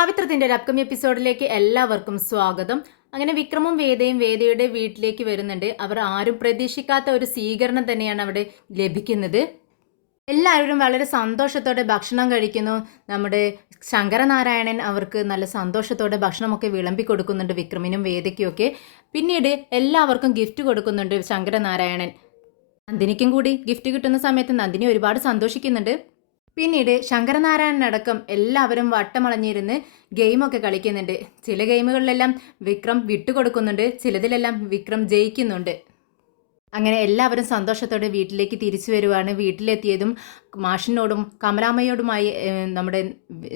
പവിത്രത്തിന്റെ ഒരു അപ്കമിങ് എപ്പിസോഡിലേക്ക് എല്ലാവർക്കും സ്വാഗതം. അങ്ങനെ വിക്രമും വേദയും വേദയുടെ വീട്ടിലേക്ക് വരുന്നുണ്ട്. അവർ ആരും പ്രതീക്ഷിക്കാത്ത ഒരു സ്വീകരണം തന്നെയാണ് അവിടെ ലഭിക്കുന്നത്. എല്ലാവരും വളരെ സന്തോഷത്തോടെ ഭക്ഷണം കഴിക്കുന്നു. നമ്മുടെ ശങ്കരനാരായണൻ അവർക്ക് നല്ല സന്തോഷത്തോടെ ഭക്ഷണമൊക്കെ വിളമ്പി കൊടുക്കുന്നുണ്ട് വിക്രമിനും വേദയ്ക്കുമൊക്കെ. പിന്നീട് എല്ലാവർക്കും ഗിഫ്റ്റ് കൊടുക്കുന്നുണ്ട് ശങ്കരനാരായണൻ. നന്ദിനിക്കും കൂടി ഗിഫ്റ്റ് കിട്ടുന്ന സമയത്ത് നന്ദിനി ഒരുപാട് സന്തോഷിക്കുന്നുണ്ട്. പിന്നീട് ശങ്കരനാരായണനടക്കം എല്ലാവരും വട്ടമളഞ്ഞിരുന്ന് ഗെയിമൊക്കെ കളിക്കുന്നുണ്ട്. ചില ഗെയിമുകളിലെല്ലാം വിക്രം വിട്ടുകൊടുക്കുന്നുണ്ട്, ചിലതിലെല്ലാം വിക്രം ജയിക്കുന്നുണ്ട്. അങ്ങനെ എല്ലാവരും സന്തോഷത്തോടെ വീട്ടിലേക്ക് തിരിച്ചു വരുവാണ്. വീട്ടിലെത്തിയതും മാഷിനോടും കമലാമ്മയോടുമായി നമ്മുടെ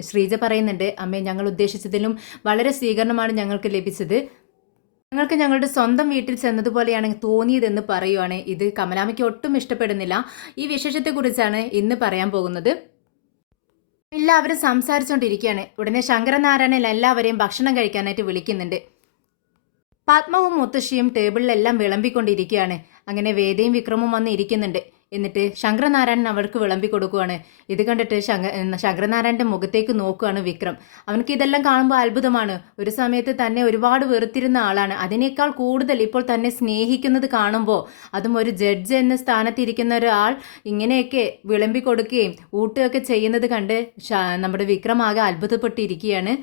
ശ്രീജ പറയുന്നുണ്ട്, അമ്മേ ഞങ്ങൾ ഉദ്ദേശിച്ചതിലും വളരെ സ്വീകരണമാണ് ഞങ്ങൾക്ക് ലഭിച്ചത്. ഞങ്ങൾക്ക് ഞങ്ങളുടെ സ്വന്തം വീട്ടിൽ ചെന്നതുപോലെയാണ് തോന്നിയതെന്ന് പറയുവാണ്. ഇത് കമലാമ്മയ്ക്ക് ഒട്ടും ഇഷ്ടപ്പെടുന്നില്ല. ഈ വിശേഷത്തെക്കുറിച്ചാണ് ഇന്ന് പറയാൻ പോകുന്നത്. എല്ലാവരും സംസാരിച്ചുകൊണ്ടിരിക്കുകയാണ്. ഉടനെ ശങ്കരനാരായണൻ എല്ലാവരെയും ഭക്ഷണം കഴിക്കാനായിട്ട് വിളിക്കുന്നുണ്ട്. പത്മവും മുത്തശ്ശിയും ടേബിളിലെല്ലാം വിളമ്പിക്കൊണ്ടിരിക്കുകയാണ്. അങ്ങനെ വേദയും വിക്രമും വന്ന് ഇരിക്കുന്നുണ്ട്. എന്നിട്ട് ശങ്കരനാരായണൻ അവർക്ക് വിളമ്പി കൊടുക്കുകയാണ്. ഇത് കണ്ടിട്ട് ശങ്കരനാരായണൻ്റെ മുഖത്തേക്ക് നോക്കുകയാണ് വിക്രം. അവനക്ക് ഇതെല്ലാം കാണുമ്പോൾ അത്ഭുതമാണ്. ഒരു സമയത്ത് തന്നെ ഒരുപാട് വെറുത്തിരുന്ന ആളാണ്. അതിനേക്കാൾ കൂടുതൽ ഇപ്പോൾ തന്നെ സ്നേഹിക്കുന്നത് കാണുമ്പോൾ, അതും ഒരു ജഡ്ജ് എന്ന സ്ഥാനത്തിരിക്കുന്ന ഒരാൾ ഇങ്ങനെയൊക്കെ വിളമ്പി കൊടുക്കുകയും ഊട്ടുകയൊക്കെ ചെയ്യുന്നത് കണ്ട് നമ്മുടെ വിക്രം ആകെ അത്ഭുതപ്പെട്ടിരിക്കുകയാണ്.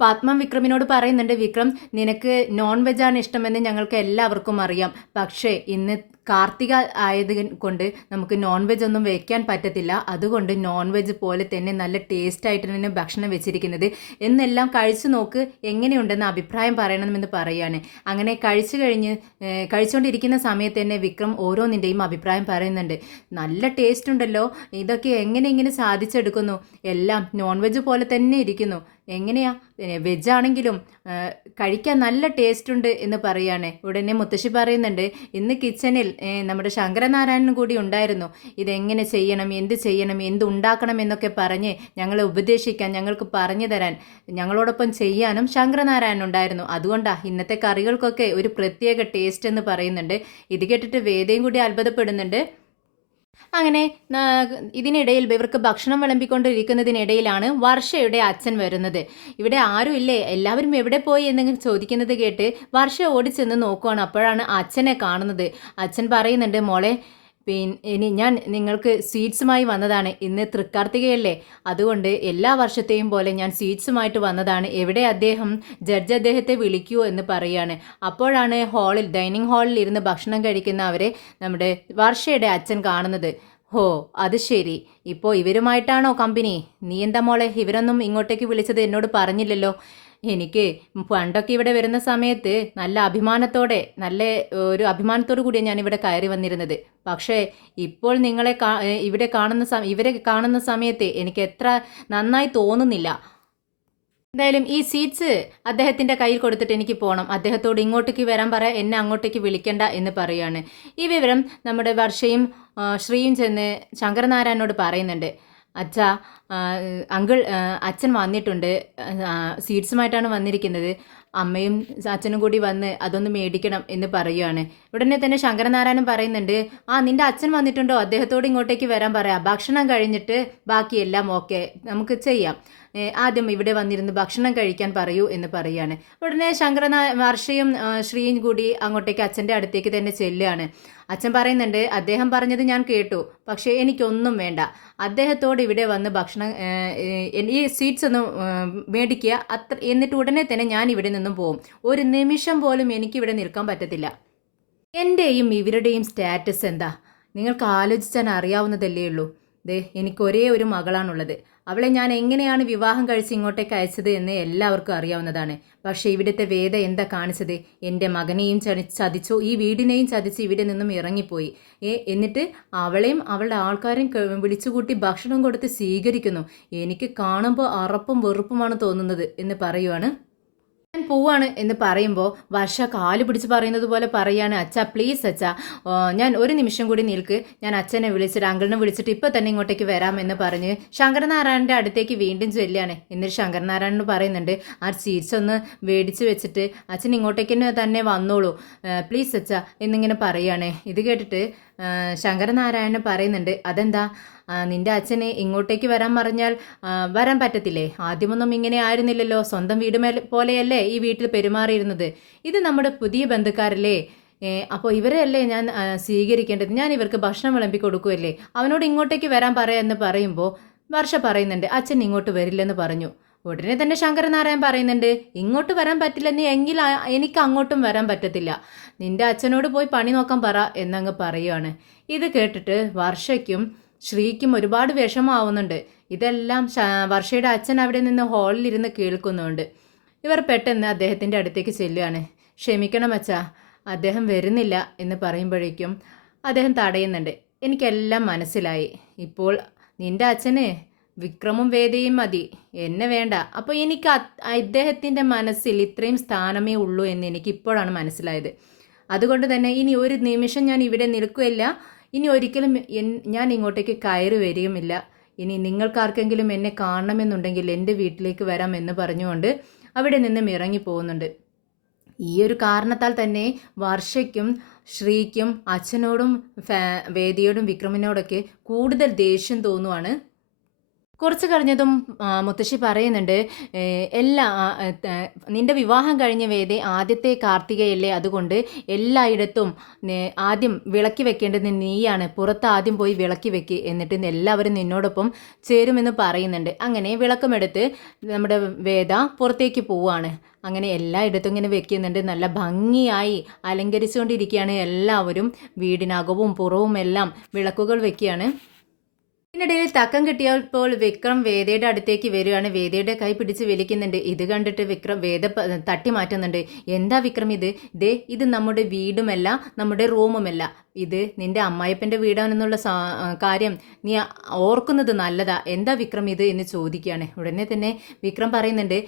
പത്മം വിക്രമിനോട് പറയുന്നുണ്ട്, വിക്രം നിനക്ക് നോൺ വെജാണ് ഇഷ്ടമെന്ന് ഞങ്ങൾക്ക് എല്ലാവർക്കും അറിയാം. പക്ഷേ ഇന്ന് കാർത്തിക ആയത് കൊണ്ട് നമുക്ക് നോൺ വെജ് ഒന്നും വെക്കാൻ പറ്റത്തില്ല. അതുകൊണ്ട് നോൺ വെജ് പോലെ തന്നെ നല്ല ടേസ്റ്റ് ആയിട്ട് തന്നെ ഭക്ഷണം വെച്ചിരിക്കുന്നത് എന്നെല്ലാം കഴിച്ചു നോക്ക്, എങ്ങനെയുണ്ടെന്ന് അഭിപ്രായം പറയണമെന്ന് പറയാണ്. അങ്ങനെ കഴിച്ചുകൊണ്ടിരിക്കുന്ന സമയത്ത് തന്നെ വിക്രം ഓരോന്നിൻ്റെയും അഭിപ്രായം പറയുന്നുണ്ട്. നല്ല ടേസ്റ്റ് ഉണ്ടല്ലോ, ഇതൊക്കെ എങ്ങനെ സാധിച്ചെടുക്കുന്നു, എല്ലാം നോൺ വെജ് പോലെ തന്നെ ഇരിക്കുന്നു, എങ്ങനെയാ വെജാണെങ്കിലും കഴിക്കാൻ നല്ല ടേസ്റ്റ് ഉണ്ട് എന്ന് പറയാണ്. ഉടനെ മുത്തശ്ശി പറയുന്നുണ്ട്, ഇന്ന് കിച്ചണിൽ നമ്മുടെ ശങ്കരനാരായണൻ കൂടി ഉണ്ടായിരുന്നു. ഇതെങ്ങനെ ചെയ്യണം, എന്ത് ഉണ്ടാക്കണം എന്നൊക്കെ പറഞ്ഞ് ഞങ്ങളെ ഉപദേശിക്കാൻ, ഞങ്ങൾക്ക് പറഞ്ഞു തരാൻ, ഞങ്ങളോടൊപ്പം ചെയ്യാനും ശങ്കരനാരായണൻ ഉണ്ടായിരുന്നു. അതുകൊണ്ടാണ് ഇന്നത്തെ കറികൾക്കൊക്കെ ഒരു പ്രത്യേക ടേസ്റ്റ് എന്ന് പറയുന്നുണ്ട്. ഇത് കേട്ടിട്ട് വേദയും കൂടി അത്ഭുതപ്പെടുന്നുണ്ട്. അങ്ങനെ ഇതിനിടയിൽ ഇവർക്ക് ഭക്ഷണം വിളമ്പിക്കൊണ്ടിരിക്കുന്നതിനിടയിലാണ് വർഷയുടെ അച്ഛൻ വരുന്നത്. ഇവിടെ ആരും ഇല്ലേ, എല്ലാവരും എവിടെ പോയി എന്ന് ചോദിക്കുന്നത് കേട്ട് വർഷ ഓടിച്ചെന്ന് നോക്കുവാണ്. അപ്പോഴാണ് അച്ഛനെ കാണുന്നത്. അച്ഛൻ പറയുന്നുണ്ട്, മോളെ ഇനി ഞാൻ നിങ്ങൾക്ക് സ്വീറ്റ്സുമായി വന്നതാണ്. ഇന്ന് തൃക്കാർത്തികയല്ലേ, അതുകൊണ്ട് എല്ലാ വർഷത്തെയും പോലെ ഞാൻ സ്വീറ്റ്സുമായിട്ട് വന്നതാണ്. എവിടെ അദ്ദേഹം, ജഡ്ജ് അദ്ദേഹത്തെ വിളിക്കൂ എന്ന് പറയുകയാണ്. അപ്പോഴാണ് ഡൈനിങ് ഹാളിൽ ഇരുന്ന് ഭക്ഷണം കഴിക്കുന്ന അവരെ നമ്മുടെ വർഷയുടെ അച്ഛൻ കാണുന്നത്. ഹോ, അത് ശരി, ഇപ്പോൾ ഇവരുമായിട്ടാണോ കമ്പനി? നീ എന്താ മോളെ ഇവരൊന്നും ഇങ്ങോട്ടേക്ക് വിളിച്ചത് എന്നോട് പറഞ്ഞില്ലല്ലോ. എനിക്ക് പണ്ടൊക്കെ ഇവിടെ വരുന്ന സമയത്ത് നല്ല അഭിമാനത്തോടെ, നല്ല ഒരു അഭിമാനത്തോടു കൂടിയാണ് ഞാൻ ഇവിടെ കയറി വന്നിരുന്നത്. പക്ഷേ ഇപ്പോൾ ഇവരെ കാണുന്ന സമയത്ത് എനിക്ക് എത്ര നന്നായി തോന്നുന്നില്ല. എന്തായാലും ഈ സീറ്റ്സ് അദ്ദേഹത്തിൻ്റെ കയ്യിൽ കൊടുത്തിട്ട് എനിക്ക് പോകണം. അദ്ദേഹത്തോട് ഇങ്ങോട്ടേക്ക് വരാൻ പറയാം, എന്നെ അങ്ങോട്ടേക്ക് വിളിക്കണ്ട എന്ന് പറയുകയാണ്. ഈ വിവരം നമ്മുടെ വർഷയും ശ്രീയും ചെന്ന് ശങ്കരനാരായണനോട് പറയുന്നുണ്ട്. അച്ഛാ, അങ്കിൾ, അച്ഛൻ വന്നിട്ടുണ്ട്, സീഡ്സുമായിട്ടാണ് വന്നിരിക്കുന്നത്. അമ്മയും അച്ഛനും കൂടി വന്ന് അതൊന്ന് മേടിക്കണം എന്ന് പറയുകയാണ്. ഉടനെ തന്നെ ശങ്കരനാരായണൻ പറയുന്നുണ്ട്, നിൻ്റെ അച്ഛൻ വന്നിട്ടുണ്ടോ, അദ്ദേഹത്തോട് ഇങ്ങോട്ടേക്ക് വരാൻ പറയാം. ഭക്ഷണം കഴിഞ്ഞിട്ട് ബാക്കിയെല്ലാം ഓക്കെ നമുക്ക് ചെയ്യാം. ആദ്യം ഇവിടെ വന്നിരുന്ന് ഭക്ഷണം കഴിക്കാൻ പറയൂ എന്ന് പറയുകയാണ്. ഉടനെ വർഷയും ശ്രീയും കൂടി അങ്ങോട്ടേക്ക് അച്ഛൻ്റെ അടുത്തേക്ക് തന്നെ ചെല്ലുകയാണ്. അച്ഛൻ പറയുന്നുണ്ട്, അദ്ദേഹം പറഞ്ഞത് ഞാൻ കേട്ടു, പക്ഷേ എനിക്കൊന്നും വേണ്ട. അദ്ദേഹത്തോട് ഇവിടെ വന്ന് ഭക്ഷണം ഈ സ്വീറ്റ്സ് ഒന്ന് മേടിക്കുക, എന്നിട്ട് ഉടനെ തന്നെ ഞാൻ ഇവിടെ നിന്നും പോകും. ഒരു നിമിഷം പോലും എനിക്കിവിടെ നിൽക്കാൻ പറ്റത്തില്ല. എൻ്റെയും ഇവരുടെയും സ്റ്റാറ്റസ് എന്താ നിങ്ങൾക്ക് ആലോചിച്ചാൽ അറിയാവുന്നതല്ലേ ഉള്ളൂ. എനിക്ക് ഒരേ ഒരു മകളാണുള്ളത്. അവളെ ഞാൻ എങ്ങനെയാണ് വിവാഹം കഴിച്ച് ഇങ്ങോട്ടേക്ക് അയച്ചത് എന്ന് എല്ലാവർക്കും അറിയാവുന്നതാണ്. പക്ഷേ ഇവിടുത്തെ വേദ എന്താ കാണിച്ചത്? എൻ്റെ മകനെയും ചതിച്ചു, ഈ വീടിനെയും ചതിച്ച് ഇവിടെ നിന്നും ഇറങ്ങിപ്പോയി. എന്നിട്ട് അവളെയും അവളുടെ ആൾക്കാരെയും വിളിച്ചുകൂട്ടി ഭക്ഷണം കൊടുത്ത് സ്വീകരിക്കുന്നു. എനിക്ക് കാണുമ്പോൾ അറപ്പും വെറുപ്പുമാണ് തോന്നുന്നത് എന്ന് പറയുവാണ്. ഞാൻ പോവാണ് എന്ന് പറയുമ്പോൾ വർഷ കാല് പിടിച്ച് പറയുന്നത് പോലെ പറയാണ്, അച്ഛാ പ്ലീസ് അച്ഛാ, ഞാൻ ഒരു നിമിഷം കൂടി നിൽക്ക്, ഞാൻ അച്ഛനെ വിളിച്ചിട്ട് അങ്കിളിനെ വിളിച്ചിട്ട് ഇപ്പോൾ തന്നെ ഇങ്ങോട്ടേക്ക് വരാമെന്ന് പറഞ്ഞ് ശങ്കരനാരായണൻ്റെ അടുത്തേക്ക് വീണ്ടും ചെല്ലുകയാണ്. എന്നിട്ട് ശങ്കരനാരായണൻ പറയുന്നുണ്ട്, ആ സീറ്റ്സ് ഒന്ന് മേടിച്ച് വെച്ചിട്ട് അച്ഛൻ ഇങ്ങോട്ടേക്ക് തന്നെ വന്നോളൂ പ്ലീസ് അച്ഛാ എന്നിങ്ങനെ പറയുകയാണ്. ഇത് കേട്ടിട്ട് ശങ്കരനാരായണൻ പറയുന്നുണ്ട്, അതെന്താ നിൻ്റെ അച്ഛന് ഇങ്ങോട്ടേക്ക് വരാൻ പറഞ്ഞാൽ വരാൻ പറ്റത്തില്ലേ? ആദ്യമൊന്നും ഇങ്ങനെ ആയിരുന്നില്ലല്ലോ, സ്വന്തം വീട് പോലെയല്ലേ ഈ വീട്ടിൽ പെരുമാറിയിരുന്നത്. ഇത് നമ്മുടെ പുതിയ ബന്ധുക്കാരല്ലേ, അപ്പോൾ ഇവരെയല്ലേ ഞാൻ സ്വീകരിക്കേണ്ടത്, ഞാൻ ഇവർക്ക് ഭക്ഷണം വിളമ്പി കൊടുക്കുമല്ലേ, അവനോട് ഇങ്ങോട്ടേക്ക് വരാൻ പറയാമെന്ന് പറയുമ്പോൾ വർഷ പറയുന്നുണ്ട് അച്ഛൻ ഇങ്ങോട്ട് വരില്ലെന്ന് പറഞ്ഞു. ഉടനെ തന്നെ ശങ്കരനാരായൺ പറയുന്നുണ്ട് ഇങ്ങോട്ട് വരാൻ പറ്റില്ലെന്ന് എങ്കിൽ എനിക്ക് അങ്ങോട്ടും വരാൻ പറ്റത്തില്ല, നിന്റെ അച്ഛനോട് പോയി പണി നോക്കാൻ പറ എന്നങ്ങ് പറയുകയാണ്. ഇത് കേട്ടിട്ട് വർഷയ്ക്കും ശ്രീക്കും ഒരുപാട് വിഷമാവുന്നുണ്ട്. ഇതെല്ലാം വർഷയുടെ അച്ഛൻ അവിടെ നിന്ന് ഹാളിലിരുന്ന് കേൾക്കുന്നുണ്ട്. ഇവർ പെട്ടെന്ന് അദ്ദേഹത്തിൻ്റെ അടുത്തേക്ക് ചെല്ലുകയാണ്. ക്ഷമിക്കണം അച്ഛാ, അദ്ദേഹം വരുന്നില്ല എന്ന് പറയുമ്പോഴേക്കും അദ്ദേഹം തടയുന്നുണ്ട്. എനിക്കെല്ലാം മനസ്സിലായി, ഇപ്പോൾ നിന്റെ അച്ഛന് വിക്രമും വേദയും മതി, എന്നെ വേണ്ട. അപ്പോൾ എനിക്ക് ഇദ്ദേഹത്തിൻ്റെ മനസ്സിൽ ഇത്രയും സ്ഥാനമേ ഉള്ളൂ എന്ന് എനിക്ക് ഇപ്പോഴാണ് മനസ്സിലായത്. അതുകൊണ്ട് തന്നെ ഇനി ഒരു നിമിഷം ഞാൻ ഇവിടെ നിൽക്കുകയില്ല, ഇനി ഒരിക്കലും ഞാൻ ഇങ്ങോട്ടേക്ക് കയറി വരികയുമില്ല. ഇനി നിങ്ങൾക്കാർക്കെങ്കിലും എന്നെ കാണണമെന്നുണ്ടെങ്കിൽ എൻ്റെ വീട്ടിലേക്ക് വരാം എന്ന് പറഞ്ഞുകൊണ്ട് അവിടെ നിന്നും ഇറങ്ങി പോകുന്നുണ്ട്. ഈ ഒരു കാരണത്താൽ തന്നെ വർഷയ്ക്കും ശ്രീക്കും അച്ഛനോടും വേദിയോടും വിക്രമിനോടൊക്കെ കൂടുതൽ ദേഷ്യം തോന്നുവാണ്. കുറച്ച് കഴിഞ്ഞതും മുത്തശ്ശി പറയുന്നുണ്ട്, നിന്റെ വിവാഹം കഴിഞ്ഞ വേദി ആദ്യത്തെ കാർത്തികയല്ലേ, അതുകൊണ്ട് എല്ലായിടത്തും ആദ്യം വിളക്കി വെക്കേണ്ടത് നീയാണ്, പുറത്ത് ആദ്യം പോയി വിളക്കി വെക്ക്, എന്നിട്ട് എല്ലാവരും നിന്നോടൊപ്പം ചേരുമെന്ന് പറയുന്നുണ്ട്. അങ്ങനെ വിളക്കുമെടുത്ത് നമ്മുടെ വേദ പുറത്തേക്ക് പോവുകയാണ്. അങ്ങനെ എല്ലായിടത്തും ഇങ്ങനെ വെക്കുന്നുണ്ട്. നല്ല ഭംഗിയായി അലങ്കരിച്ചുകൊണ്ടിരിക്കുകയാണ് എല്ലാവരും. വീടിനകവും പുറവും എല്ലാം വിളക്കുകൾ വെക്കുകയാണ്. ഇതിനിടയിൽ തക്കം കിട്ടിയപ്പോൾ വിക്രം വേദയുടെ അടുത്തേക്ക് വരികയാണ്. വേദയുടെ കൈ പിടിച്ച് വലിക്കുന്നുണ്ട്. ഇത് കണ്ടിട്ട് വേദ തട്ടി മാറ്റുന്നുണ്ട്. എന്താ വിക്രം ഇത് നമ്മുടെ വീടുമല്ല, നമ്മുടെ റൂമുമല്ല, ഇത് നിന്റെ അമ്മായിപ്പൻ്റെ വീടാണെന്നുള്ള കാര്യം നീ ഓർക്കുന്നത് നല്ലതാ. എന്താ വിക്രം ഇത് എന്ന് ചോദിക്കുകയാണ്. ഉടനെ തന്നെ വിക്രം പറയുന്നുണ്ട്,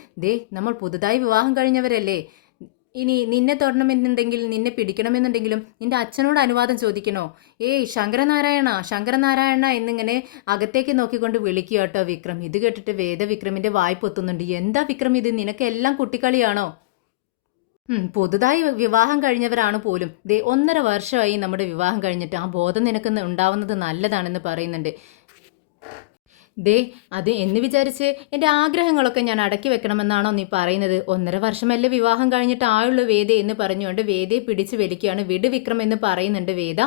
നമ്മൾ പുതുതായി വിവാഹം കഴിഞ്ഞവരല്ലേ, ഇനി നിന്നെ തൊടണമെന്നുണ്ടെങ്കിൽ നിന്നെ പിടിക്കണമെന്നുണ്ടെങ്കിലും നിന്റെ അച്ഛനോട് അനുവാദം ചോദിക്കണോ? ശങ്കരനാരായണ എന്നിങ്ങനെ അകത്തേക്ക് നോക്കിക്കൊണ്ട് വിളിക്കുക കേട്ടോ വിക്രം. ഇത് കേട്ടിട്ട് വേദ വിക്രമിൻ്റെ വായ്പ പൊത്തുന്നുണ്ട്. എന്താ വിക്രം ഇത്, നിനക്ക് എല്ലാം കുട്ടിക്കളിയാണോ? പുതുതായി വിവാഹം കഴിഞ്ഞവരാണ് പോലും. 1.5 വർഷമായി നമ്മുടെ വിവാഹം കഴിഞ്ഞിട്ട്, ആ ബോധം നിനക്ക് ഉണ്ടാവുന്നത് നല്ലതാണെന്ന് പറയുന്നുണ്ട്. അത് എന്ന് വിചാരിച്ച് എൻ്റെ ആഗ്രഹങ്ങളൊക്കെ ഞാൻ അടക്കി വെക്കണമെന്നാണോ നീ പറയുന്നത്? 1.5 വർഷമല്ലേ വിവാഹം കഴിഞ്ഞിട്ട് ആയുള്ളൂ വേദ എന്ന് പറഞ്ഞുകൊണ്ട് വേദയെ പിടിച്ച് വലിക്കുകയാണ്. വിട് വിക്രം എന്ന് പറയുന്നുണ്ട് വേദ.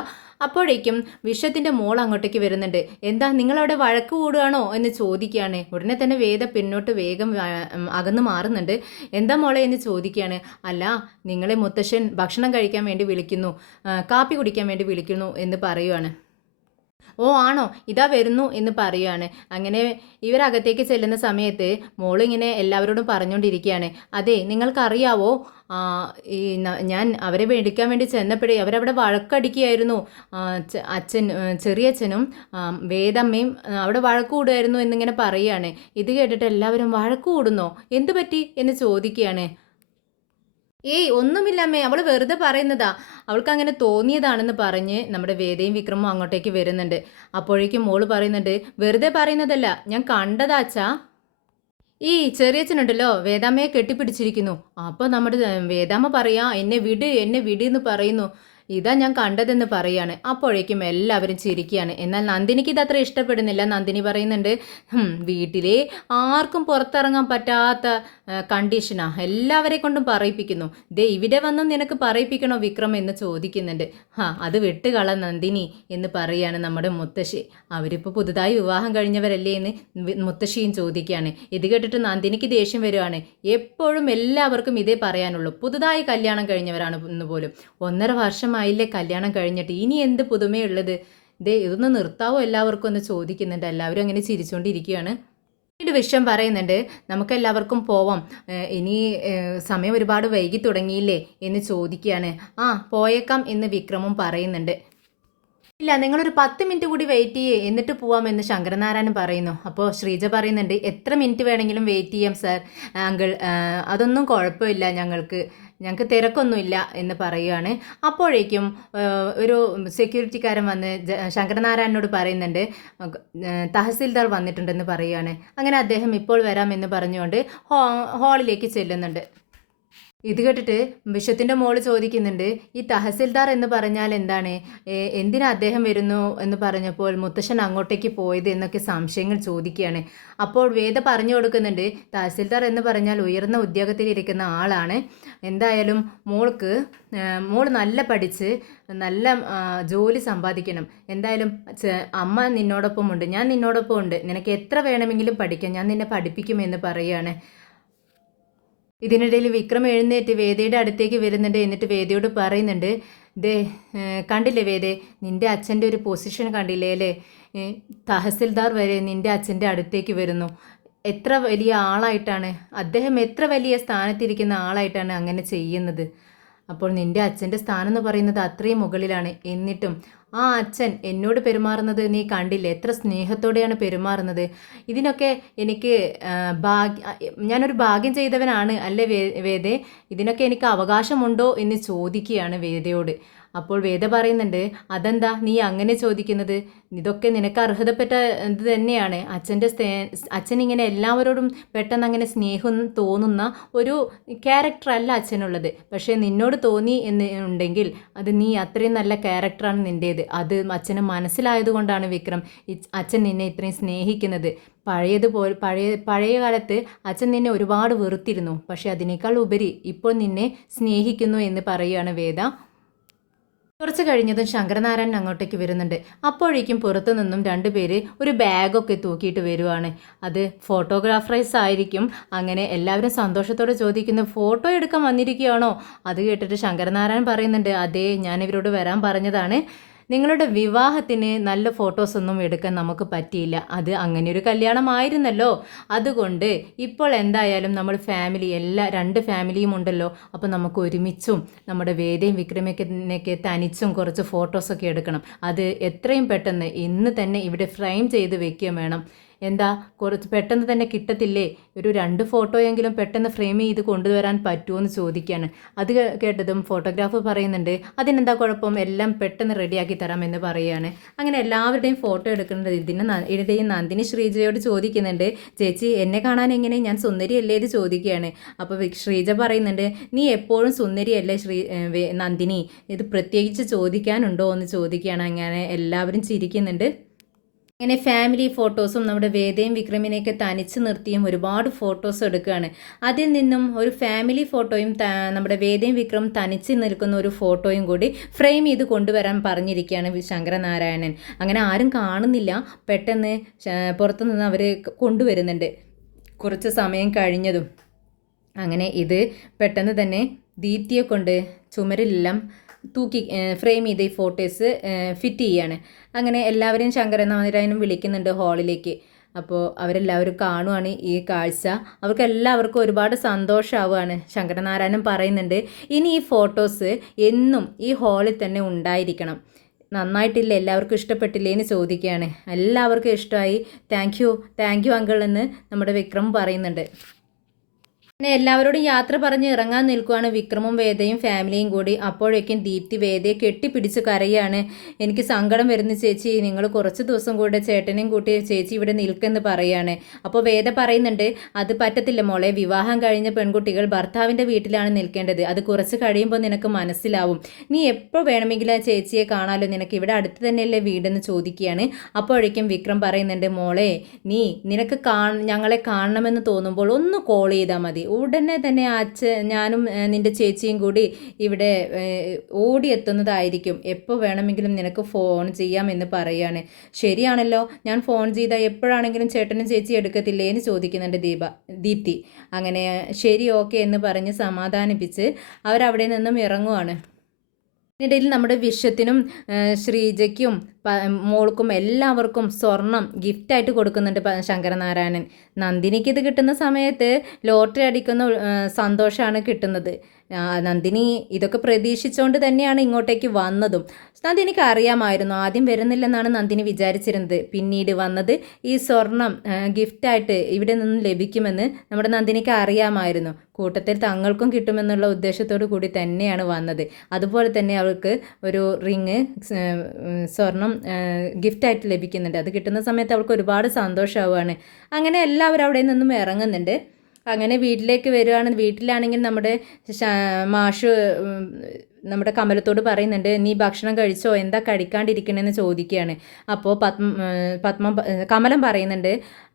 അപ്പോഴേക്കും വിശ്വത്തിൻ്റെ മോൾ അങ്ങോട്ടേക്ക് വരുന്നുണ്ട്. എന്താ നിങ്ങളവിടെ വഴക്ക് കൂടുകയാണോ എന്ന് ചോദിക്കുകയാണ്. ഉടനെ തന്നെ വേദ പിന്നോട്ട് വേഗം അകന്നു മാറുന്നുണ്ട്. എന്താ മോളെ എന്ന് ചോദിക്കുകയാണ്. അല്ല, നിങ്ങളെ മുത്തശ്ശൻ ഭക്ഷണം കഴിക്കാൻ വേണ്ടി വിളിക്കുന്നു, കാപ്പി കുടിക്കാൻ വേണ്ടി വിളിക്കുന്നു എന്ന് പറയുവാണ്. ഓ ആണോ, ഇതാ വരുന്നു എന്ന് പറയുകയാണ്. അങ്ങനെ ഇവരകത്തേക്ക് ചെല്ലുന്ന സമയത്ത് മോളിങ്ങനെ എല്ലാവരോടും പറഞ്ഞുകൊണ്ടിരിക്കുകയാണ്. അതെ, നിങ്ങൾക്കറിയാവോ, ഞാൻ അവരെ മേടിക്കാൻ വേണ്ടി ചെന്നപ്പോഴേ അവരവിടെ വഴക്കടിക്കുകയായിരുന്നു. ചെറിയച്ഛനും വേദമ്മയും അവിടെ വഴക്ക് കൂടുമായിരുന്നു എന്നിങ്ങനെ പറയുകയാണ്. ഇത് കേട്ടിട്ട് എല്ലാവരും വഴക്ക് കൂടുന്നോ, എന്തു പറ്റി എന്ന് ചോദിക്കുകയാണ്. ഒന്നുമില്ലമ്മേ, അവൾ വെറുതെ പറയുന്നതാ, അവൾക്ക് അങ്ങനെ തോന്നിയതാണെന്ന് പറഞ്ഞ് നമ്മുടെ വേദയും വിക്രമും അങ്ങോട്ടേക്ക് വരുന്നുണ്ട്. അപ്പോഴേക്കും മോള് പറയുന്നുണ്ട്, വെറുതെ പറയുന്നതല്ല, ഞാൻ കണ്ടതാച്ചാ. ചെറിയച്ഛനുണ്ടല്ലോ വേദാമ്മയെ കെട്ടിപ്പിടിച്ചിരിക്കുന്നു. അപ്പോൾ നമ്മുടെ വേദാമ്മ പറയാ എന്നെ വിട് എന്ന് പറയുന്നു. ഇതാ ഞാൻ കണ്ടതെന്ന് പറയാണ്. അപ്പോഴേക്കും എല്ലാവരും ചിരിക്കുകയാണ്. എന്നാൽ നന്ദിനിക്ക് ഇതത്ര ഇഷ്ടപ്പെടുന്നില്ല. നന്ദിനി പറയുന്നുണ്ട്, വീട്ടിലെ ആർക്കും പുറത്തിറങ്ങാൻ പറ്റാത്ത കണ്ടീഷനാ, എല്ലാവരെ കൊണ്ടും പറയിപ്പിക്കുന്നു. ഇവിടെ വന്നും നിനക്ക് പറയിപ്പിക്കണോ വിക്രം എന്ന് ചോദിക്കുന്നുണ്ട്. അത് വിട്ടുകള നന്ദിനി എന്ന് പറയാണ് നമ്മുടെ മുത്തശ്ശി. അവരിപ്പോൾ പുതുതായി വിവാഹം കഴിഞ്ഞവരല്ലേ എന്ന് മുത്തശ്ശിയും ചോദിക്കുകയാണ്. ഇത് കേട്ടിട്ട് നന്ദിനിക്ക് ദേഷ്യം വരുവാണ്. എപ്പോഴും എല്ലാവർക്കും ഇതേ പറയാനുള്ളൂ, പുതുതായി കല്യാണം കഴിഞ്ഞവരാണ് എന്ന് പോലും. 1.5 വർഷമായില്ലേ കല്യാണം കഴിഞ്ഞിട്ട്, ഇനി എന്ത് പുതുമയുള്ളത്? ഇതൊന്ന് നിർത്താവോ എല്ലാവർക്കും എന്ന് ചോദിക്കുന്നുണ്ട്. എല്ലാവരും അങ്ങനെ ചിരിച്ചുകൊണ്ടിരിക്കുകയാണ്. പിന്നീട് വിശ്വം പറയുന്നുണ്ട്, നമുക്കെല്ലാവർക്കും പോവാം, ഇനി സമയം ഒരുപാട് വൈകി തുടങ്ങിയില്ലേ എന്ന് ചോദിക്കുകയാണ്. പോയേക്കാം എന്ന് വിക്രമും പറയുന്നുണ്ട്. ഇല്ല, നിങ്ങളൊരു 10 മിനിറ്റ് കൂടി വെയിറ്റ് ചെയ്യേ, എന്നിട്ട് പോവാമെന്ന് ശങ്കരനാരായണൻ പറയുന്നു. അപ്പോൾ ശ്രീജ പറയുന്നുണ്ട്, എത്ര മിനിറ്റ് വേണമെങ്കിലും വെയിറ്റ് ചെയ്യാം സാർ, അങ്കിൾ, അതൊന്നും കുഴപ്പമില്ല, ഞങ്ങൾക്ക് തിരക്കൊന്നുമില്ല എന്ന് പറയുകയാണ്. അപ്പോഴേക്കും ഒരു സെക്യൂരിറ്റിക്കാരൻ വന്ന് ശങ്കരനാരായണനോട് പറയുന്നുണ്ട്, തഹസിൽദാർ വന്നിട്ടുണ്ടെന്ന് പറയുകയാണ്. അങ്ങനെ അദ്ദേഹം ഇപ്പോൾ വരാമെന്ന് പറഞ്ഞുകൊണ്ട് ഹാളിലേക്ക് ചെല്ലുന്നുണ്ട്. ഇത് കേട്ടിട്ട് വിശ്വത്തിൻ്റെ മോള് ചോദിക്കുന്നുണ്ട്, ഈ തഹസിൽദാർ എന്ന് പറഞ്ഞാൽ എന്താണ്, എന്തിനാ അദ്ദേഹം വരുന്നു എന്ന് പറഞ്ഞപ്പോൾ മുത്തശ്ശൻ അങ്ങോട്ടേക്ക് പോയത് എന്നൊക്കെ സംശയങ്ങൾ ചോദിക്കുകയാണ്. അപ്പോൾ വേദ പറഞ്ഞു കൊടുക്കുന്നുണ്ട്, തഹസിൽദാർ എന്ന് പറഞ്ഞാൽ ഉയർന്ന ഉദ്യോഗത്തിലിരിക്കുന്ന ആളാണ്. എന്തായാലും മോൾ നല്ല പഠിച്ച് നല്ല ജോലി സമ്പാദിക്കണം. എന്തായാലും അമ്മ നിന്നോടൊപ്പം ഉണ്ട്, ഞാൻ നിന്നോടൊപ്പം ഉണ്ട്, നിനക്ക് എത്ര വേണമെങ്കിലും പഠിക്കാം, ഞാൻ നിന്നെ പഠിപ്പിക്കുമെന്ന് പറയുകയാണ്. ഇതിനിടയിൽ വിക്രം എഴുന്നേറ്റ് വേദയുടെ അടുത്തേക്ക് വരുന്നുണ്ട്. എന്നിട്ട് വേദയോട് പറയുന്നുണ്ട്, ദേ കണ്ടില്ലേ വേദേ, നിൻ്റെ അച്ഛൻ്റെ ഒരു പൊസിഷൻ കണ്ടില്ലേ അല്ലേ, തഹസിൽദാർ വരെ നിൻ്റെ അച്ഛൻ്റെ അടുത്തേക്ക് വരുന്നു. എത്ര വലിയ ആളായിട്ടാണ് അദ്ദേഹം, എത്ര വലിയ സ്ഥാനത്തിരിക്കുന്ന ആളായിട്ടാണ് അങ്ങനെ ചെയ്യുന്നത്. അപ്പോൾ നിൻ്റെ അച്ഛൻ്റെ സ്ഥാനം എന്ന് പറയുന്നത് അത്രയും മുകളിലാണ്. എന്നിട്ടും ആ അച്ഛൻ എന്നോട് പെരുമാറുന്നത് നീ കണ്ടില്ലേ, എത്ര സ്നേഹത്തോടെയാണ് പെരുമാറുന്നത്. ഇതിനൊക്കെ എനിക്ക് ഞാനൊരു ഭാഗ്യം ചെയ്തവനാണ് അല്ലേ വേദേ, ഇതിനൊക്കെ എനിക്ക് അവകാശമുണ്ടോ എന്ന് ചോദിക്കുകയാണ് വേദയോട്. അപ്പോൾ വേദ പറയുന്നുണ്ട്, അതെന്താ നീ അങ്ങനെ ചോദിക്കുന്നത്, ഇതൊക്കെ നിനക്ക് അർഹതപ്പെട്ട ഇത് തന്നെയാണ്. അച്ഛൻ ഇങ്ങനെ എല്ലാവരോടും പെട്ടെന്ന് അങ്ങനെ സ്നേഹം തോന്നുന്ന ഒരു ക്യാരക്ടറല്ല അച്ഛനുള്ളത്. പക്ഷേ നിന്നോട് തോന്നി എന്ന് ഉണ്ടെങ്കിൽ അത് നീ അത്രയും നല്ല ക്യാരക്ടറാണ് നിൻ്റേത്. അത് അച്ഛന് മനസ്സിലായതുകൊണ്ടാണ് വിക്രം അച്ഛൻ നിന്നെ ഇത്രയും സ്നേഹിക്കുന്നത്. പഴയ കാലത്ത് അച്ഛൻ നിന്നെ ഒരുപാട് വെറുത്തിരുന്നു, പക്ഷെ അതിനേക്കാൾ ഉപരി ഇപ്പോൾ നിന്നെ സ്നേഹിക്കുന്നു എന്ന് പറയുകയാണ് വേദ. കുറച്ച് കഴിഞ്ഞതും ശങ്കരനാരായണൻ അങ്ങോട്ടേക്ക് വരുന്നുണ്ട്. അപ്പോഴേക്കും പുറത്തു നിന്നും രണ്ടുപേര് ഒരു ബാഗൊക്കെ തൂക്കിയിട്ട് വരുവാണ്. അത് ഫോട്ടോഗ്രാഫേഴ്സ് ആയിരിക്കും. അങ്ങനെ എല്ലാവരും സന്തോഷത്തോടെ ചോദിക്കുന്നു, ഫോട്ടോ എടുക്കാൻ വന്നിരിക്കുകയാണോ? അത് കേട്ടിട്ട് ശങ്കരനാരായണൻ പറയുന്നുണ്ട്, അതെ, ഞാൻ ഇവരോട് വരാൻ പറഞ്ഞതാണ്. നിങ്ങളുടെ വിവാഹത്തിന് നല്ല ഫോട്ടോസൊന്നും എടുക്കാൻ നമുക്ക് പറ്റിയില്ല. അത് അങ്ങനെ ഒരു കല്യാണമായിരുന്നല്ലോ. അതുകൊണ്ട് ഇപ്പോൾ എന്തായാലും നമ്മൾ ഫാമിലി രണ്ട് ഫാമിലിയും ഉണ്ടല്ലോ. അപ്പോൾ നമുക്ക് ഒരുമിച്ചും നമ്മുടെ വേദയും വിക്രമയ്ക്ക് തനിച്ചും കുറച്ച് ഫോട്ടോസൊക്കെ എടുക്കണം. അത് എത്രയും പെട്ടെന്ന് ഇന്ന് തന്നെ ഇവിടെ ഫ്രെയിം ചെയ്ത് വെക്കുകയും വേണം. എന്താ കുറച്ച് പെട്ടെന്ന് തന്നെ കിട്ടത്തില്ലേ? ഒരു 2 ഫോട്ടോയെങ്കിലും പെട്ടെന്ന് ഫ്രെയിം ചെയ്ത് കൊണ്ടുവരാൻ പറ്റുമോ എന്ന് ചോദിക്കുകയാണ്. അത് കേട്ടതും ഫോട്ടോഗ്രാഫർ പറയുന്നുണ്ട്, അതിനെന്താ കുഴപ്പം, എല്ലാം പെട്ടെന്ന് റെഡിയാക്കി തരാമെന്ന് പറയുകയാണ്. അങ്ങനെ എല്ലാവരുടെയും ഫോട്ടോ എടുക്കുന്നത് ഇതിൻ്റെയും നന്ദിനി ശ്രീജയോട് ചോദിക്കുന്നുണ്ട്, ചേച്ചി എന്നെ കാണാൻ എങ്ങനെ, ഞാൻ സുന്ദരിയല്ലേ എന്ന് ചോദിക്കുകയാണ്. അപ്പോൾ ശ്രീജ പറയുന്നുണ്ട്, നീ എപ്പോഴും സുന്ദരിയല്ലേ നന്ദിനി, ഇത് പ്രത്യേകിച്ച് ചോദിക്കാനുണ്ടോ എന്ന് ചോദിക്കുകയാണ്. അങ്ങനെ എല്ലാവരും ചിരിക്കുന്നുണ്ട്. ഇങ്ങനെ ഫാമിലി ഫോട്ടോസും നമ്മുടെ വേദയും വിക്രമിനെയൊക്കെ തനിച്ച് നിർത്തിയും ഒരുപാട് ഫോട്ടോസ് എടുക്കുകയാണ്. അതിൽ നിന്നും ഒരു ഫാമിലി ഫോട്ടോയും നമ്മുടെ വേദയും വിക്രം തനിച്ച് നിൽക്കുന്ന ഒരു ഫോട്ടോയും കൂടി ഫ്രെയിം ചെയ്ത് കൊണ്ടുവരാൻ പറഞ്ഞിരിക്കുകയാണ് ശങ്കരനാരായണൻ. അങ്ങനെ ആരും കാണുന്നില്ല. പെട്ടെന്ന് പുറത്തുനിന്ന് അവർ കൊണ്ടുവരുന്നുണ്ട് കുറച്ച് സമയം കഴിഞ്ഞതും. അങ്ങനെ ഇത് പെട്ടെന്ന് തന്നെ ദീപ്തിയെ കൊണ്ട് ചുമരിലെല്ലാം തൂക്കി ഫ്രെയിം ചെയ്ത് ഈ ഫോട്ടോസ് ഫിറ്റ് ചെയ്യാണ്. അങ്ങനെ എല്ലാവരെയും ശങ്കരനാരായണനും വിളിക്കുന്നുണ്ട് ഹാളിലേക്ക്. അപ്പോൾ അവരെല്ലാവരും കാണുവാണ് ഈ കാഴ്ച. അവർക്ക് എല്ലാവർക്കും ഒരുപാട് സന്തോഷമാവുകയാണ്. ശങ്കരനാരായണൻ പറയുന്നുണ്ട്, ഇനി ഈ ഫോട്ടോസ് എന്നും ഈ ഹാളിൽ തന്നെ ഉണ്ടായിരിക്കണം. നന്നായിട്ടില്ല, എല്ലാവർക്കും ഇഷ്ടപ്പെട്ടില്ലേ എന്ന് ചോദിക്കുകയാണ്. എല്ലാവർക്കും ഇഷ്ടമായി, താങ്ക് യു അങ്കിൾ എന്ന് നമ്മുടെ വിക്രം പറയുന്നുണ്ട്. പിന്നെ എല്ലാവരോടും യാത്ര പറഞ്ഞ് ഇറങ്ങാൻ നിൽക്കുവാണ് വിക്രമും വേദയും ഫാമിലിയും കൂടി. അപ്പോഴേക്കും ദീപ്തി വേദയെ കെട്ടിപ്പിടിച്ച് കരയാണ്. എനിക്ക് സങ്കടം വരുന്നു ചേച്ചി, നിങ്ങൾ കുറച്ച് ദിവസം കൂടെ ചേട്ടനെയും കൂട്ടി ചേച്ചി ഇവിടെ നിൽക്കെന്ന് പറയാണ്. അപ്പോൾ വേദ പറയുന്നുണ്ട്, അത് പറ്റത്തില്ല മോളെ, വിവാഹം കഴിഞ്ഞ പെൺകുട്ടികൾ ഭർത്താവിൻ്റെ വീട്ടിലാണ് നിൽക്കേണ്ടത്. അത് കുറച്ച് കഴിയുമ്പോൾ നിനക്ക് മനസ്സിലാവും. നീ എപ്പോൾ വേണമെങ്കിലും ആ ചേച്ചിയെ കാണാമല്ലോ, നിനക്ക് ഇവിടെ അടുത്ത് തന്നെയല്ലേ വീടെന്ന് ചോദിക്കുകയാണ്. അപ്പോഴേക്കും വിക്രം പറയുന്നുണ്ട്, മോളെ നിനക്ക് ഞങ്ങളെ കാണണമെന്ന് തോന്നുമ്പോൾ ഒന്ന് കോൾ ചെയ്താൽ മതി, ഉടനെ തന്നെ ഞാനും നിൻ്റെ ചേച്ചിയും കൂടി ഇവിടെ ഓടിയെത്തുന്നതായിരിക്കും. എപ്പോൾ വേണമെങ്കിലും നിനക്ക് ഫോൺ ചെയ്യാമെന്ന് പറയുകയാണ്. ശരിയാണല്ലോ, ഞാൻ ഫോൺ ചെയ്താൽ എപ്പോഴാണെങ്കിലും ചേട്ടനും ചേച്ചി എടുക്കത്തില്ലേ എന്ന് ചോദിക്കുന്നുണ്ട് ദീപ്തി. അങ്ങനെ ശരി ഓക്കെ എന്ന് പറഞ്ഞ് സമാധാനിപ്പിച്ച് അവരവിടെ നിന്നും ഇറങ്ങുവാണ്. ഇതിനിടയിൽ നമ്മുടെ വിശ്വത്തിനും ശ്രീജയ്ക്കും മോൾക്കും എല്ലാവർക്കും സ്വർണം ഗിഫ്റ്റായിട്ട് കൊടുക്കുന്നുണ്ട് ശങ്കരനാരായണൻ. നന്ദിനിക്ക് ഇത് കിട്ടുന്ന സമയത്ത് ലോട്ടറി അടിക്കുന്ന സന്തോഷമാണ് കിട്ടുന്നത്. നന്ദിനി ഇതൊക്കെ പ്രതീക്ഷിച്ചുകൊണ്ട് തന്നെയാണ് ഇങ്ങോട്ടേക്ക് വന്നതും. നന്ദിനിക്ക് അറിയാമായിരുന്നു ആദ്യം വരുന്നില്ലെന്നാണ് നന്ദിനി വിചാരിച്ചിരുന്നത്. പിന്നീട് വന്നത് ഈ സ്വർണം ഗിഫ്റ്റായിട്ട് ഇവിടെ നിന്നും ലഭിക്കുമെന്ന് നമ്മുടെ നന്ദിനിക്ക് അറിയാമായിരുന്നു. കൂട്ടത്തിൽ തങ്ങൾക്കും കിട്ടുമെന്നുള്ള ഉദ്ദേശത്തോടു കൂടി തന്നെയാണ് വന്നത്. അതുപോലെ തന്നെ അവൾക്ക് ഒരു റിങ് സ്വർണം ഗിഫ്റ്റായിട്ട് ലഭിക്കുന്നുണ്ട്. അത് കിട്ടുന്ന സമയത്ത് അവൾക്ക് ഒരുപാട് സന്തോഷമാവുകയാണ്. അങ്ങനെ എല്ലാവരും അവിടെ നിന്നും ഇറങ്ങുന്നുണ്ട്. അങ്ങനെ വീട്ടിലേക്ക് വരുവാണ്. വീട്ടിലാണെങ്കിൽ നമ്മുടെ മാഷ് നമ്മുടെ കമലത്തോട് പറയുന്നുണ്ട്, നീ ഭക്ഷണം കഴിച്ചോ, എന്താ കഴിക്കാണ്ടിരിക്കണമെന്ന് ചോദിക്കുകയാണ്. അപ്പോൾ കമലം പറയുന്നുണ്ട്,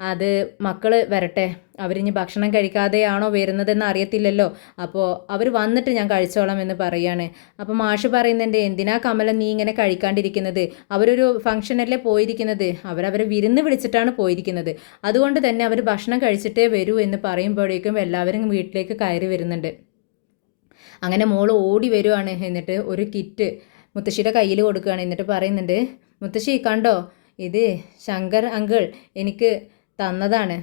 അത് മക്കൾ വരട്ടെ, അവരിനി ഭക്ഷണം കഴിക്കാതെയാണോ വരുന്നതെന്ന് അറിയത്തില്ലല്ലോ, അപ്പോൾ അവർ വന്നിട്ട് ഞാൻ കഴിച്ചോളാം എന്ന് പറയാണ്. അപ്പോൾ മാഷ് പറയുന്നുണ്ട്, എന്തിനാ കമലം നീ ഇങ്ങനെ കഴിക്കാണ്ടിരിക്കുന്നത്, അവരൊരു ഫംഗ്ഷനല്ലേ പോയിരിക്കുന്നത്, അവരവരെ വിരുന്ന് വിളിച്ചിട്ടാണ് പോയിരിക്കുന്നത്, അതുകൊണ്ട് തന്നെ അവർ ഭക്ഷണം കഴിച്ചിട്ടേ വരൂ എന്ന് പറയുമ്പോഴേക്കും എല്ലാവരും വീട്ടിലേക്ക് കയറി വരുന്നുണ്ട്. അങ്ങനെ മോൾ ഓടി വരുവാണ്. എന്നിട്ട് ഒരു കിറ്റ് മുത്തശ്ശിയുടെ കയ്യിൽ കൊടുക്കുകയാണ്. എന്നിട്ട് പറയുന്നുണ്ട്, മുത്തശ്ശി കണ്ടോ, ഇത് ശങ്കർ അങ്കിൾ എനിക്ക് തന്നതാണ്,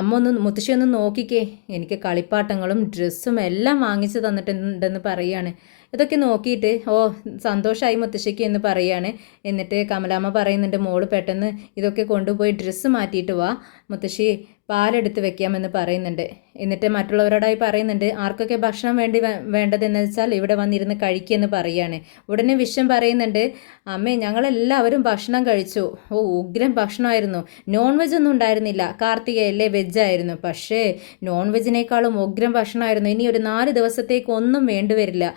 അമ്മ ഒന്ന് മുത്തശ്ശി ഒന്ന് നോക്കിക്കേ, എനിക്ക് കളിപ്പാട്ടങ്ങളും ഡ്രസ്സും എല്ലാം വാങ്ങിച്ചു തന്നിട്ടുണ്ടെന്ന് പറയുകയാണ്. ഇതൊക്കെ നോക്കിയിട്ട് സന്തോഷമായി മുത്തശ്ശിക്ക് എന്ന് പറയുകയാണ്. എന്നിട്ട് കമലാമ്മ പറയുന്നുണ്ട്, മോള് പെട്ടെന്ന് ഇതൊക്കെ കൊണ്ടുപോയി ഡ്രസ്സ് മാറ്റിയിട്ട് വാ, മുത്തശ്ശി പാലെടുത്ത് വെക്കാമെന്ന് പറയുന്നുണ്ട്. എന്നിട്ട് മറ്റുള്ളവരോടായി പറയുന്നുണ്ട്, ആർക്കൊക്കെ ഭക്ഷണം വേണ്ടതെന്ന് വെച്ചാൽ ഇവിടെ വന്നിരുന്ന് കഴിക്കുമെന്ന് പറയുകയാണ്. ഉടനെ വിശ്വം പറയുന്നുണ്ട്, അമ്മേ ഞങ്ങളെല്ലാവരും ഭക്ഷണം കഴിച്ചു, ഉഗ്രം ഭക്ഷണമായിരുന്നു, നോൺ വെജ് ഒന്നും ഉണ്ടായിരുന്നില്ല, കാർത്തികയല്ലേ വെജായിരുന്നു, പക്ഷേ നോൺ വെജിനേക്കാളും ഉഗ്രം ഭക്ഷണമായിരുന്നു, ഇനി ഒരു 4 ദിവസത്തേക്ക് ഒന്നും വേണ്ടിവരില്ല,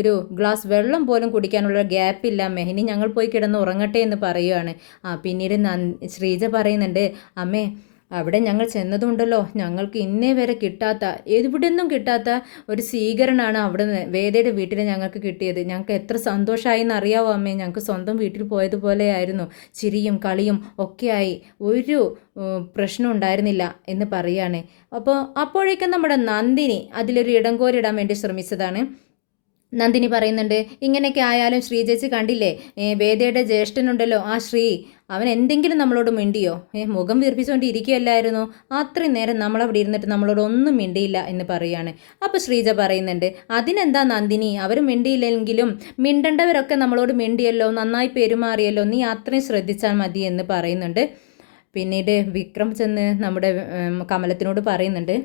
ഒരു ഗ്ലാസ് വെള്ളം പോലും കുടിക്കാനുള്ള ഗ്യാപ്പില്ല അമ്മേ, ഇനി ഞങ്ങൾ പോയി കിടന്ന് ഉറങ്ങട്ടെ എന്ന് പറയുകയാണ്. പിന്നീട് ശ്രീജ പറയുന്നുണ്ട്, അമ്മേ അവിടെ ഞങ്ങൾ ചെന്നതുണ്ടല്ലോ, ഞങ്ങൾക്ക് ഇന്നേ വരെ കിട്ടാത്ത, എവിടെ നിന്നും കിട്ടാത്ത ഒരു സ്വീകരണമാണ് അവിടെ നിന്ന് വേദയുടെ വീട്ടിൽ ഞങ്ങൾക്ക് കിട്ടിയത്. ഞങ്ങൾക്ക് എത്ര സന്തോഷമായി എന്നറിയാവോ അമ്മേ, ഞങ്ങൾക്ക് സ്വന്തം വീട്ടിൽ പോയതുപോലെയായിരുന്നു, ചിരിയും കളിയും ഒക്കെയായി, ഒരു പ്രശ്നം ഉണ്ടായിരുന്നില്ല എന്ന് പറയുകയാണ്. അപ്പോഴേക്കും നമ്മുടെ നന്ദിനി അതിലൊരു ഇടങ്കോലിടാൻ വേണ്ടി ശ്രമിച്ചതാണ്. നന്ദിനി പറയുന്നുണ്ട്, ഇങ്ങനെയൊക്കെ ആയാലും ശ്രീചേച്ചി കണ്ടില്ലേ, വേദയുടെ ജ്യേഷ്ഠനുണ്ടല്ലോ ആ ശ്രീ, അവൻ എന്തെങ്കിലും നമ്മളോട് മിണ്ടിയോ, മുഖം വീർപ്പിച്ചുകൊണ്ട് ഇരിക്കുകയല്ലായിരുന്നു, അത്രയും നേരം നമ്മളവിടെ ഇരുന്നിട്ട് നമ്മളോട് ഒന്നും മിണ്ടിയില്ല എന്ന് പറയുകയാണ്. അപ്പോൾ ശ്രീജ പറയുന്നുണ്ട്, അതിനെന്താ നന്ദിനി, അവർ മിണ്ടിയില്ലെങ്കിലും മിണ്ടേണ്ടവരൊക്കെ നമ്മളോട് മിണ്ടിയല്ലോ, നന്നായി പെരുമാറിയല്ലോ, നീ അത്രയും ശ്രദ്ധിച്ചാൽ മതി എന്ന് പറയുന്നുണ്ട്. പിന്നീട് വിക്രം ചെന്ന് നമ്മുടെ കമലത്തിനോട് പറയുന്നുണ്ട്,